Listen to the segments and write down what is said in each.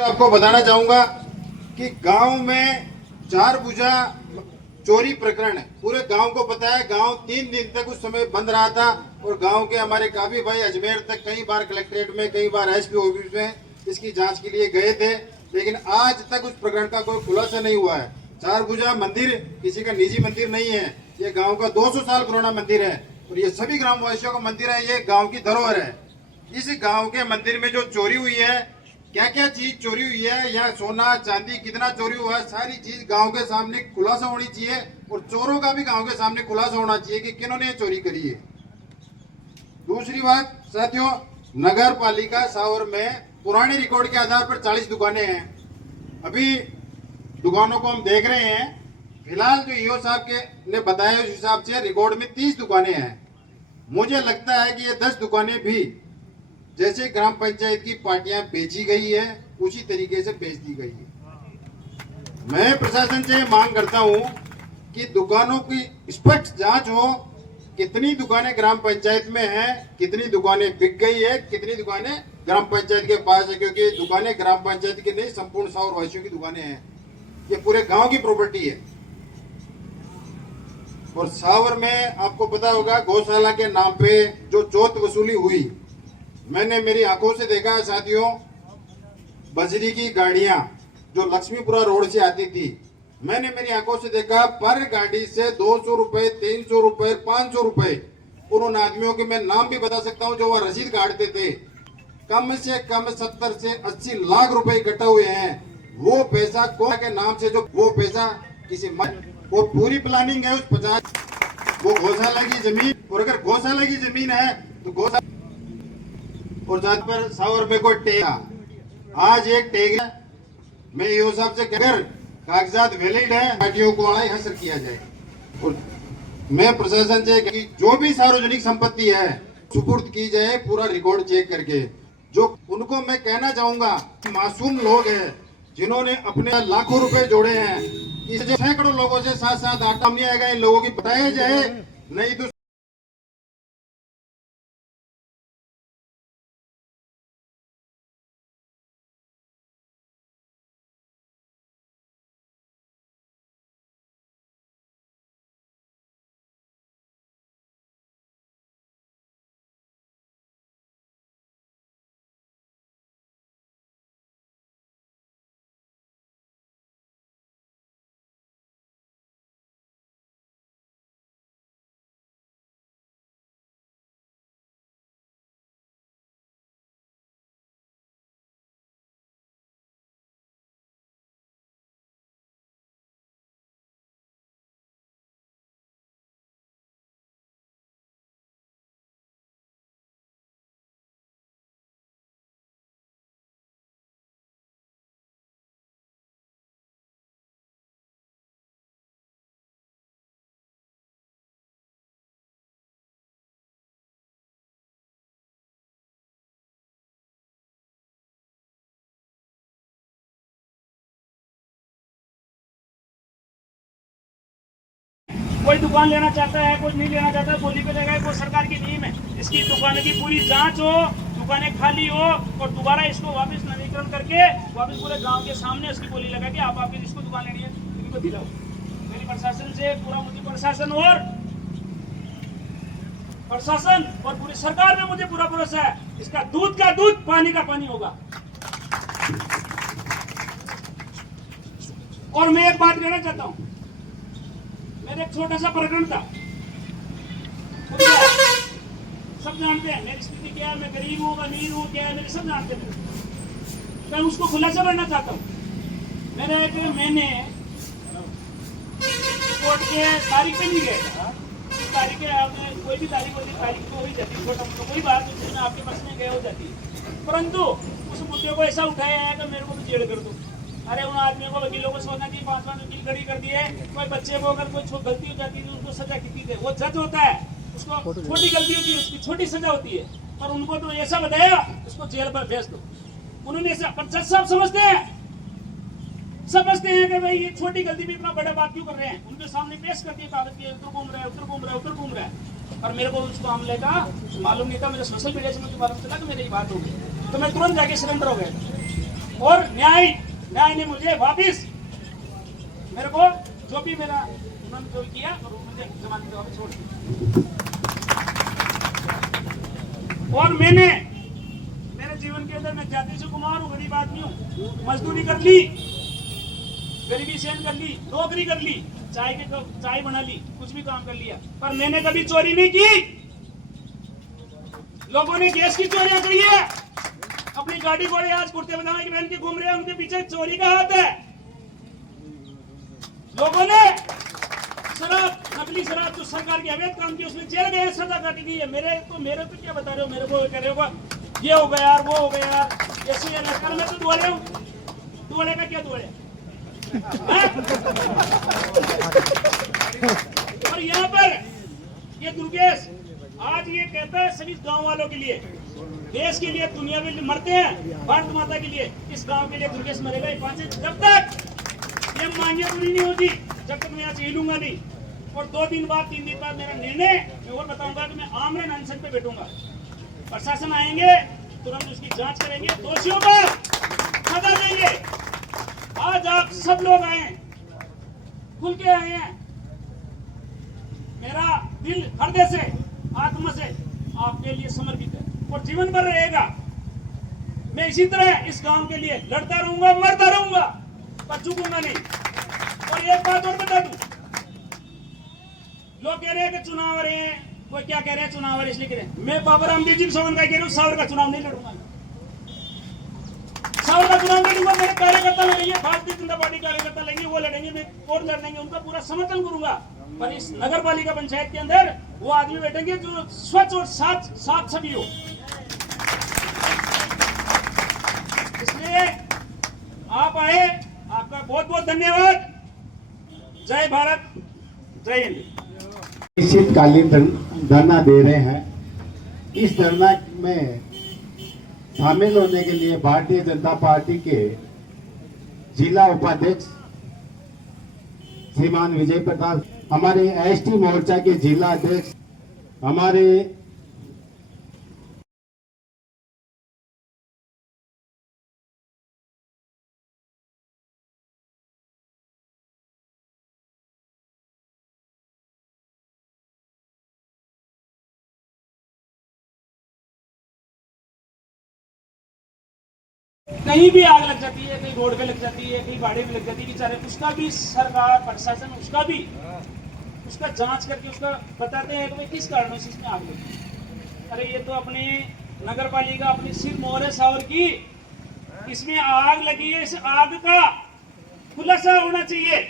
आपको बताना चाहूंगा कि गांव में 4 भुजा चोरी प्रकरण है। पूरे गांव को पता है। गांव 3 दिन तक उस समय बंद रहा था और गांव के हमारे काफी भाई अजमेर तक कई बार कलेक्ट्रेट में, कई बार एसपी ऑफिस में इसकी जांच के लिए गए थे, लेकिन आज तक उस प्रकरण का कोई खुलासा नहीं हुआ है। 4 भुजा मंदिर किसी का निजी मंदिर नहीं है, ये गाँव का 200 साल पुराना मंदिर है और ये सभी ग्रामवासियों का मंदिर है। ये गाँव की धरोहर है। इस गाँव के मंदिर में जो चोरी हुई है, क्या क्या चीज चोरी हुई है, या सोना चांदी कितना चोरी हुआ है, सारी चीज गांव के सामने खुलासा होनी चाहिए और चोरों का भी गांव के सामने खुलासा होना चाहिए कि किन्होंने चोरी करी है। दूसरी बात साथियों, नगर पालिका सावर में पुराने रिकॉर्ड के आधार पर 40 दुकानें हैं। अभी दुकानों को हम देख रहे हैं। फिलहाल जो ईओ साहब के ने बताया उस हिसाब से रिकॉर्ड में 30 दुकानें हैं। मुझे लगता है कि ये 10 दुकानें भी जैसे ग्राम पंचायत की पार्टियां बेची गई है उसी तरीके से बेच दी गई है। मैं प्रशासन से मांग करता हूं कि दुकानों की स्पष्ट जांच हो। कितनी दुकानें ग्राम पंचायत में हैं, कितनी दुकानें बिक गई है, कितनी दुकानें ग्राम पंचायत के पास है, क्योंकि दुकानें ग्राम पंचायत की नहीं, संपूर्ण सावर वासियों की दुकानें हैं। ये पूरे गांव की प्रॉपर्टी है। और सावर में आपको पता होगा गौशाला के नाम पे जो चोट वसूली हुई, मैंने मेरी आंखों से देखा है साथियों। बजरी की गाड़ियां जो लक्ष्मीपुरा रोड से आती थी, मैंने मेरी आंखों से देखा पर गाड़ी से 200 रुपए, 300 रुपए, 500 रुपए। उन आदमियों के मैं नाम भी बता सकता हूं जो वह रसीद काटते थे। कम से कम 70 से 80 लाख रुपए इकट्ठा हुए हैं। वो पैसा कौन के नाम से, जो वो पैसा किसी वो पूरी प्लानिंग है उस 50 वो गौशाला की जमीन। और अगर गौशाला की जमीन है तो गौशाला और जात पर सावर में कोई टेगा, आज एक टेग है। मैं ईओ साहब से अगर कागजात वैलिड है, पार्टियों को आड़े हसर किया जाए। और मैं प्रशासन से कि जो भी सार्वजनिक संपत्ति है सुपुर्द की जाए, पूरा रिकॉर्ड चेक करके। जो उनको मैं कहना चाहूंगा, मासूम लोग हैं जिन्होंने अपने लाखों रुपए जोड़े हैं, इस सैकड़ों लोगों से साथ साथ आटा नहीं आएगा, इन लोगों की बताया जाए, नहीं तो कोई दुकान लेना चाहता है, कोई नहीं लेना चाहता, बोली पे लगाए, कोई सरकार की नीम है। इसकी दुकान की पूरी जांच हो, दुकानें खाली हो और दोबारा इसको वापस नवीनीकरण करके वापस पूरे गांव के सामने इसकी बोली लगा के आप आपकी जिसको दुकान लेनी है इनको दिलाओ। मेरी प्रशासन से पूरा, मुझे प्रशासन और पूरी सरकार में मुझे पूरा भरोसा है। इसका दूध का दूध, पानी का पानी होगा। और मैं एक बात कहना चाहता हूँ, मेरा एक छोटा सा प्रकरण था, सब जानते हैं मेरी स्थिति क्या है, मैं गरीब हूँ, अमीर हूँ, क्या है मेरे सब जानते हैं। मैं उसको खुलासा करना चाहता हूँ। मैंने कोर्ट के तारीख पे नहीं गया, तारीख पे आपने कोई भी तारीख होती, तारीख तो हो ही जाती है, छोटा मोटा कोई बात नहीं, आपके पास में गए हो जाती है। परंतु उस मुद्दे को ऐसा उठाया है कि मेरे को भी जेल कर दो। अरे उन आदमियों को, वकीलों को सोचना चाहिए 5-5 वकील खड़ी कर दिए। कोई बच्चे को अगर कोई गलती हो जाती है तो उसको सजा कितनी है, वो जज होता है, उसको छोटी गलती होती है, उसकी छोटी सजा होती है। पर उनको तो ऐसा बताया उसको जेल पर भेज दो। उन्होंने ऐसा, पर जज साहब समझते हैं कि भाई ये छोटी गलती भी इतना बड़ा बात क्यों कर रहे हैं। उनके सामने पेश कर दिए कागज के, उधर घूम रहा है। और मेरे को उसको मामले का मालूम नहीं था, मेरे सोशल मीडिया से मुझे मालूम चला कि मेरी बात हो गई, तो मैं तुरंत जाके सरेंडर हो गया। और न्याय ने मुझे वापिस मेरे को जो भी मेरा उन्होंने जो किया और मुझे जमानत पे छोड़ दिया। और मैंने मेरे जीवन के अंदर मैं जाति से कुमार हूँ, गरीब आदमी हूँ, मजदूरी कर ली, गरीबी सहन कर ली, नौकरी कर ली, चाय बना ली, कुछ भी काम कर लिया, पर मैंने कभी चोरी नहीं की। लोगों ने गैस की चोरियां की है, अपनी गाड़ी घोड़े आज कुर्ते पजामे की पहन के घूम रहे हैं, उनके पीछे चोरी का हाथ है। लोगों ने शराब, नकली शराब जो सरकार की अवैध काम की उसमें जेल गए, सजा काटी दी है। मेरे तो क्या बता रहे हो, मेरे को कह रहे हो ये हो गया यार, वो हो गया यार, ऐसे यार, मैं तो दुआले हूँ, दुआले का क्या दुआले। और यहाँ पर ये दुर्गेश आज ये कहता है सभी गांव वालों के लिए, देश के लिए, दुनिया में मरते हैं भारत माता के लिए, इस गांव के लिए दुर्गेश मरेगा। जब तक ये मांगे पूरी नहीं होती, जब तक मैं यहाँ से हिलूंगा नहीं। और 2 दिन बाद 3 दिन बाद मेरा निर्णय मैं और बताऊंगा कि मैं आमरण अनशन पे बैठूंगा। प्रशासन आएंगे, तुरंत उसकी जांच करेंगे, दोषियों पर सजा देंगे। आज आप सब लोग आए, खुल के आए हैं, मेरा दिल हृदय से, आत्मा से आपके लिए समर्पित है और जीवन भर रहेगा। मैं इसी तरह इस गांव के लिए लड़ता रहूंगा, मरता रहूंगा, पर झुकूंगा नहीं। और एक बात और बता दूं, लोग कह रहे हैं कि चुनाव आ रहे हैं, कोई क्या कह रहे हैं चुनाव आ रहे इसलिए कह रहे हैं। मैं बाबा रामदेव जी सावन का कह रहा हूँ, सावर का चुनाव नहीं लड़ूंगा, सावर का चुनाव नहीं लड़ूंगा। मेरे कार्यकर्ता लड़ेंगे, भारतीय जनता पार्टी कार्यकर्ता लड़ेंगे, वो लड़ेंगे, मैं और लड़ेंगे, उनका पूरा समर्थन करूंगा। पर इस नगर पालिका पंचायत के अंदर वो आदमी बैठेंगे जो स्वच्छ और साफ छवि हो। इसलिए आप आए, आपका बहुत बहुत धन्यवाद। जय भारत, जय हिंद। निश्चितकालीन धरना दे रहे हैं। इस धरना में शामिल होने के लिए भारतीय जनता पार्टी के जिला उपाध्यक्ष श्रीमान विजय प्रताप, हमारे एसटी मोर्चा के जिला अध्यक्ष, हमारे कहीं भी आग लग जाती है, कहीं रोड पे लग जाती है, कहीं बाड़े में लग जाती है, बेचारे उसका भी सरकार प्रशासन उसका जांच करके उसका बताते हैं कि किस कारण से इसमें आग लगी। अरे ये तो अपनी नगर पालिका अपनी सिर मोहर है सावर की, इसमें आग लगी है, इस आग का खुलासा होना चाहिए।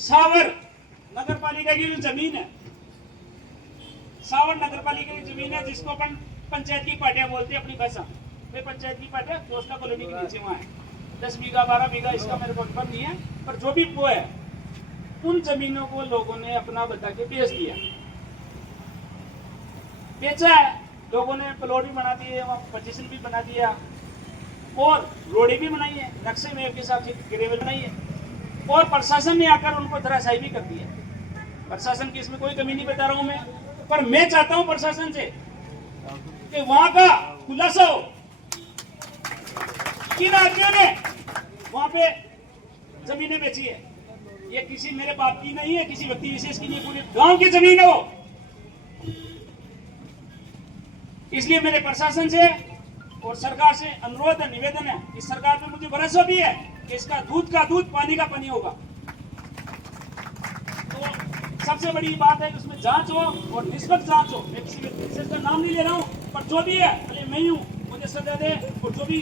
सावर नगर पालिका की जो जमीन है, सावर नगर पालिका की जमीन है, जिसको अपन पंचायत की पार्टियां बोलते हैं अपनी भाषा में। पंचायत की पार्टियां कोस्टा कॉलोनी के नीचे वहां है, 10 बीघा 12 बीघा, इसका मेरे को पता नहीं है, पर जो भी वो है, उन जमीनों को लोगों ने अपना बता के बेच दिया, बेचा है। लोगों ने प्लॉट भी बना दिए, वहाँ पोजीशन भी बना दिया और रोडें भी बनाई है, नक्शे में के हिसाब से ग्रेवल बनाई है। और प्रशासन ने आकर उनको धराशायी भी कर दिया। प्रशासन की इसमें कोई कमी नहीं बता रहा हूं मैं, पर मैं चाहता हूं प्रशासन से कि वहां का खुलासा हो, किन आदमियों ने वहां पे जमीनें बेची है। ये किसी मेरे बाप की नहीं है, किसी व्यक्ति विशेष की नहीं, पूरे गांव की जमीन है वो। इसलिए मेरे प्रशासन से और सरकार से अनुरोध है, निवेदन है, इस सरकार पे मुझे भरोसा भी है कि इसका दूध का दूध, पानी का पानी होगा। तो सबसे बड़ी बात है कि उसमें जांच हो और निष्पक्ष जांच हो। मैं किसी व्यक्ति विशेष का नाम नहीं ले रहा हूँ, पर जो भी है, अरे मैं ही हूँ, मुझे सजा दे। और जो भी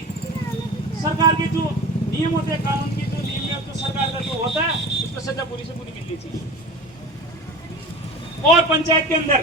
सरकार के जो नियम होते हैं, कानून के जो नियम है, जो सरकार का जो होता है, उसको सजा पूरी से पूरी मिलनी चाहिए। और पंचायत के अंदर